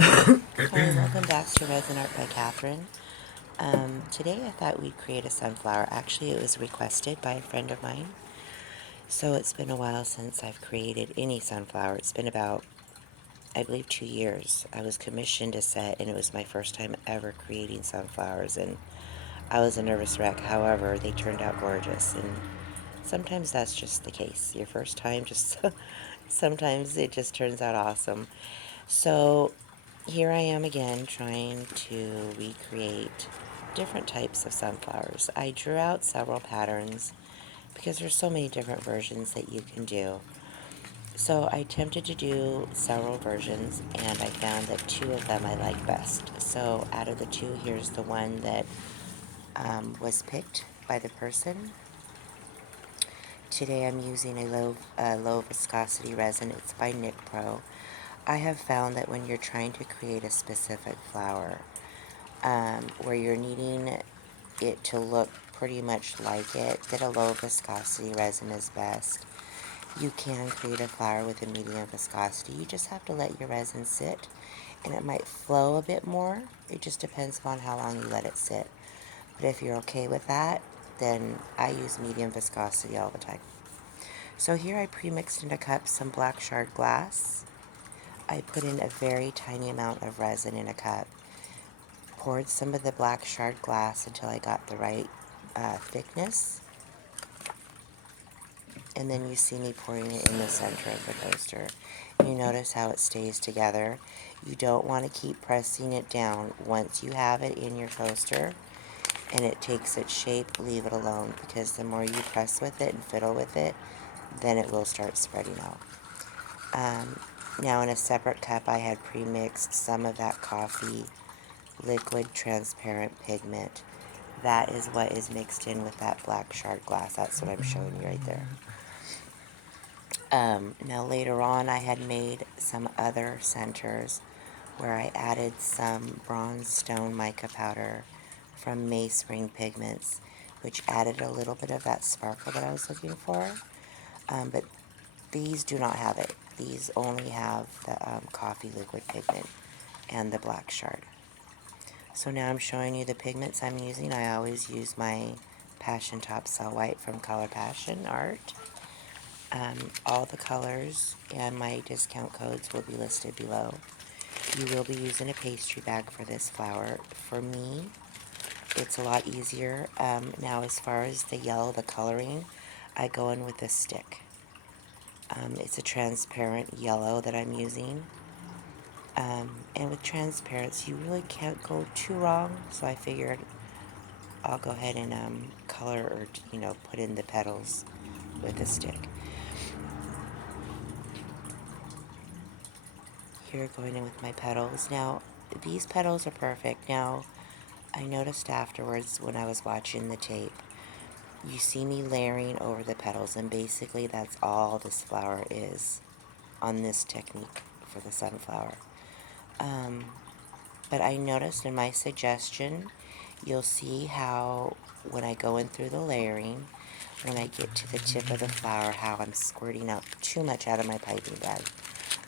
Hi, welcome back to Resin Art by Catherine. Today I thought we'd create a sunflower. Actually, it was requested by a friend of mine. So it's been a while since I've created any sunflower. It's been about, I believe, 2 years. I was commissioned a set, and it was my first time ever creating sunflowers, and I was a nervous wreck. However, they turned out gorgeous, and sometimes that's just the case. Your first time just sometimes it just turns out awesome. So here I am again trying to recreate different types of sunflowers. I drew out several patterns because there's so many different versions that you can do. So I attempted to do several versions and I found that two of them I like best. So out of the two, here's the one that was picked by the person. Today I'm using a low viscosity resin. It's by Pro. I have found that when you're trying to create a specific flower, where you're needing it to look pretty much like it, that a low viscosity resin is best. You can create a flower with a medium viscosity. You just have to let your resin sit, and it might flow a bit more. It just depends upon how long you let it sit. But if you're okay with that, then I use medium viscosity all the time. So here I pre-mixed in a cup some black shard glass. I put in a very tiny amount of resin in a cup. Poured some of the black shard glass until I got the right thickness. And then you see me pouring it in the center of the coaster. You notice how it stays together. You don't want to keep pressing it down. Once you have it in your coaster and it takes its shape, leave it alone, because the more you press with it and fiddle with it, then it will start spreading out. Now in a separate cup I had pre-mixed some of that coffee liquid transparent pigment. That is what is mixed in with that black shard glass. That's what I'm showing you right there. Now later on I had made some other centers where I added some bronze stone mica powder from Meyspring pigments, which added a little bit of that sparkle that I was looking for. But these do not have it. These only have the coffee liquid pigment and the black shard. So now I'm showing you the pigments I'm using. I always use my Passion Top Cell White from Color Passion Art. All the colors and my discount codes will be listed below. You will be using a pastry bag for this flower. For me, it's a lot easier. Now as far as the yellow, the coloring, I go in with a stick. It's a transparent yellow that I'm using. And with transparency, you really can't go too wrong, so I figured I'll go ahead and color or, put in the petals with a stick. Here, going in with my petals. Now, these petals are perfect. Now, I noticed afterwards when I was watching the tape, you see me layering over the petals, and basically that's all this flower is on this technique for the sunflower. But I noticed in my suggestion, you'll see how when I go in through the layering, when I get to the tip of the flower, how I'm squirting out too much out of my piping bag.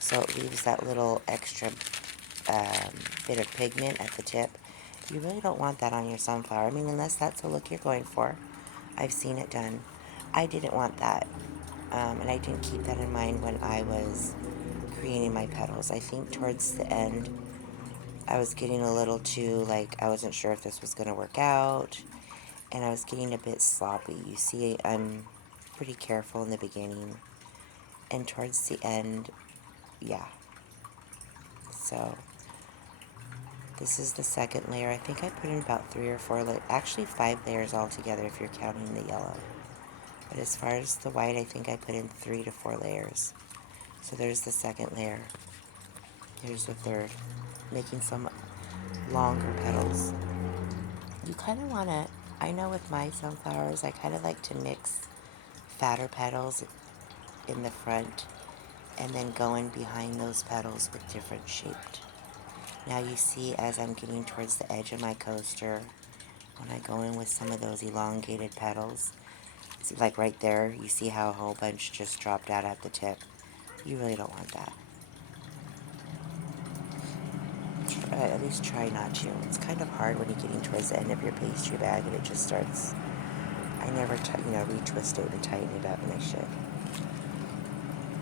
So it leaves that little extra bit of pigment at the tip. You really don't want that on your sunflower. I mean, unless that's the look you're going for. I've seen it done. I didn't want that. And I didn't keep that in mind when I was creating my petals. I think towards the end, I was getting a little too, I wasn't sure if this was going to work out. And I was getting a bit sloppy. You see, I'm pretty careful in the beginning. And towards the end, yeah. So, this is the second layer. I think I put in about 3 or 4, actually 5 layers altogether if you're counting the yellow. But as far as the white, I think I put in 3 to 4 layers. So there's the second layer. Here's the third. Making some longer petals. You kind of want to, I know with my sunflowers, I kind of like to mix fatter petals in the front and then go in behind those petals with different shaped. Now you see as I'm getting towards the edge of my coaster, when I go in with some of those elongated petals, see, like right there, you see how a whole bunch just dropped out at the tip. You really don't want that. at least try not to. It's kind of hard when you're getting towards the end of your pastry bag and it just starts, I never, retwist it and tighten it up, and I should.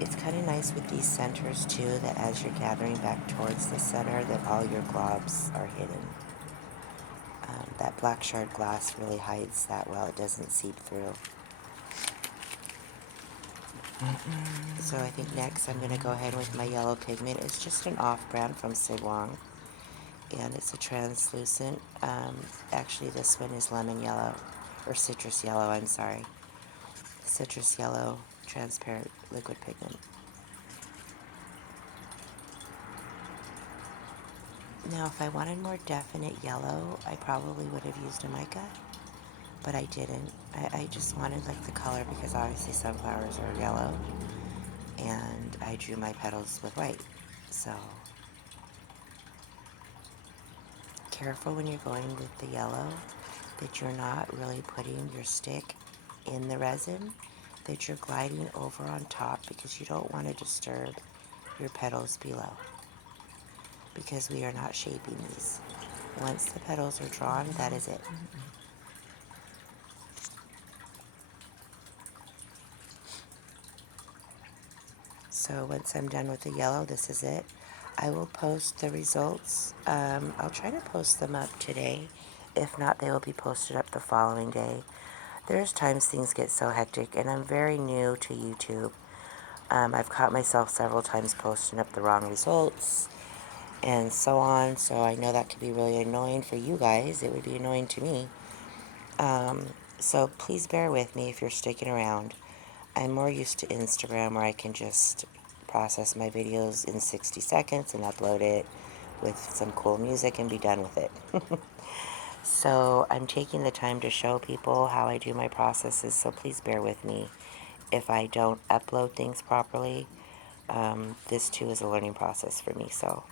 It's kind of nice with these centers too, that as you're gathering back towards the center, that all your globs are hidden. That black shard glass really hides that well. It doesn't seep through. So I think next I'm going to go ahead with my yellow pigment. It's just an off-brand from Sigwang, and it's a translucent. Actually, this one is lemon yellow, or citrus yellow, I'm sorry. Citrus yellow, transparent liquid pigment. Now, if I wanted more definite yellow, I probably would have used a mica, but I didn't. I just wanted like the color because obviously sunflowers are yellow, and I drew my petals with white. So, careful when you're going with the yellow that you're not really putting your stick in the resin, that you're gliding over on top, because you don't want to disturb your petals below, because we are not shaping these. Once the petals are drawn, that is it. So once I'm done with the yellow, this is it. I will post the results. I'll try to post them up today. If not, they will be posted up the following day. There's times things get so hectic, and I'm very new to YouTube. I've caught myself several times posting up the wrong results and so on, so I know that could be really annoying for you guys. It would be annoying to me. So please bear with me if you're sticking around. I'm more used to Instagram, where I can just process my videos in 60 seconds and upload it with some cool music and be done with it. So I'm taking the time to show people how I do my processes, so please bear with me if I don't upload things properly. This too is a learning process for me, so.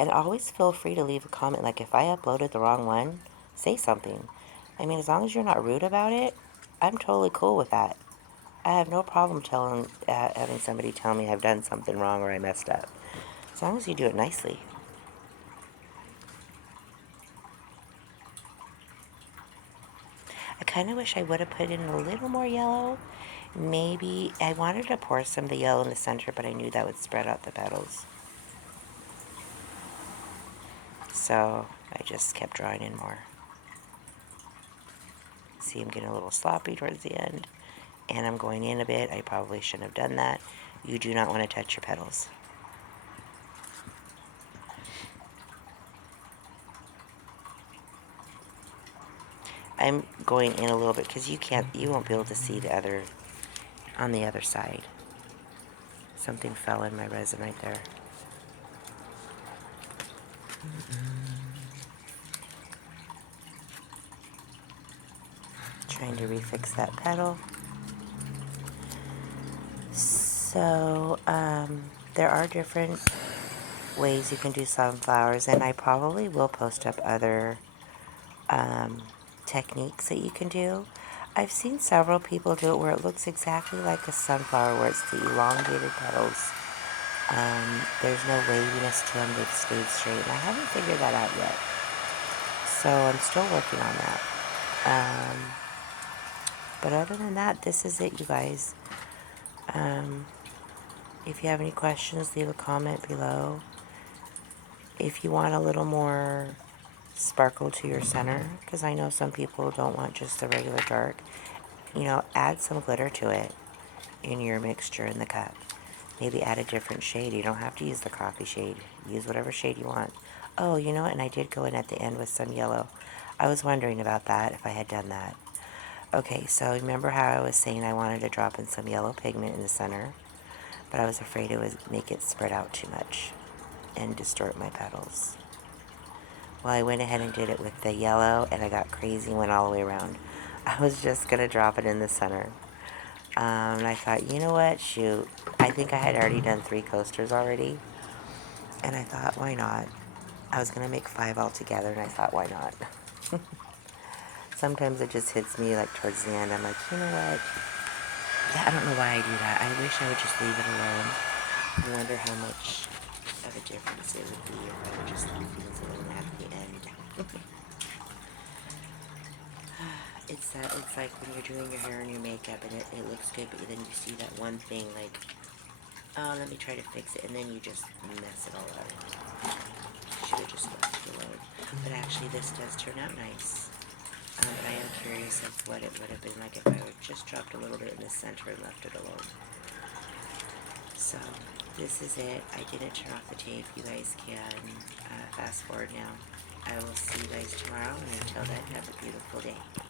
And always feel free to leave a comment. Like, if I uploaded the wrong one, say something. I mean, as long as you're not rude about it, I'm totally cool with that. I have no problem having somebody tell me I've done something wrong or I messed up, as long as you do it nicely. I kind of wish I would have put in a little more yellow. Maybe I wanted to pour some of the yellow in the center, but I knew that would spread out the petals. So I just kept drawing in more. See, I'm getting a little sloppy towards the end, and I'm going in a bit. I probably shouldn't have done that. You do not want to touch your petals. I'm going in a little bit because you won't be able to see the other, on the other side. Something fell in my resin right there. Trying to refix that petal. So, there are different ways you can do sunflowers, and I probably will post up other techniques that you can do. I've seen several people do it where it looks exactly like a sunflower, where it's the elongated petals. There's no waviness to them, they've stayed straight, and I haven't figured that out yet. So I'm still working on that. But other than that, this is it, you guys. If you have any questions, leave a comment below. If you want a little more sparkle to your center, because I know some people don't want just the regular dark, add some glitter to it in your mixture in the cup. Maybe add a different shade. You don't have to use the coffee shade. Use whatever shade you want. Oh, you know what? And I did go in at the end with some yellow. I was wondering about that, if I had done that. Okay, so remember how I was saying I wanted to drop in some yellow pigment in the center, but I was afraid it would make it spread out too much and distort my petals. Well, I went ahead and did it with the yellow, and I got crazy and went all the way around. I was just going to drop it in the center. And I thought, you know what, shoot. I think I had already done 3 coasters already. And I thought, why not? I was going to make 5 altogether, and I thought, why not? Sometimes it just hits me like towards the end. I'm like, you know what? Yeah, I don't know why I do that. I wish I would just leave it alone. I wonder how much of a difference it would be if I would just leave these alone at the end. It's like when you're doing your hair and your makeup and it looks good, but then you see that one thing like, oh, let me try to fix it, and then you just mess it all up. Should have just left it alone. But actually this does turn out nice. But I am curious of what it would have been like if I would just dropped a little bit in the center and left it alone. So this is it. I didn't turn off the tape. You guys can fast forward now. I will see you guys tomorrow, and until then, have a beautiful day.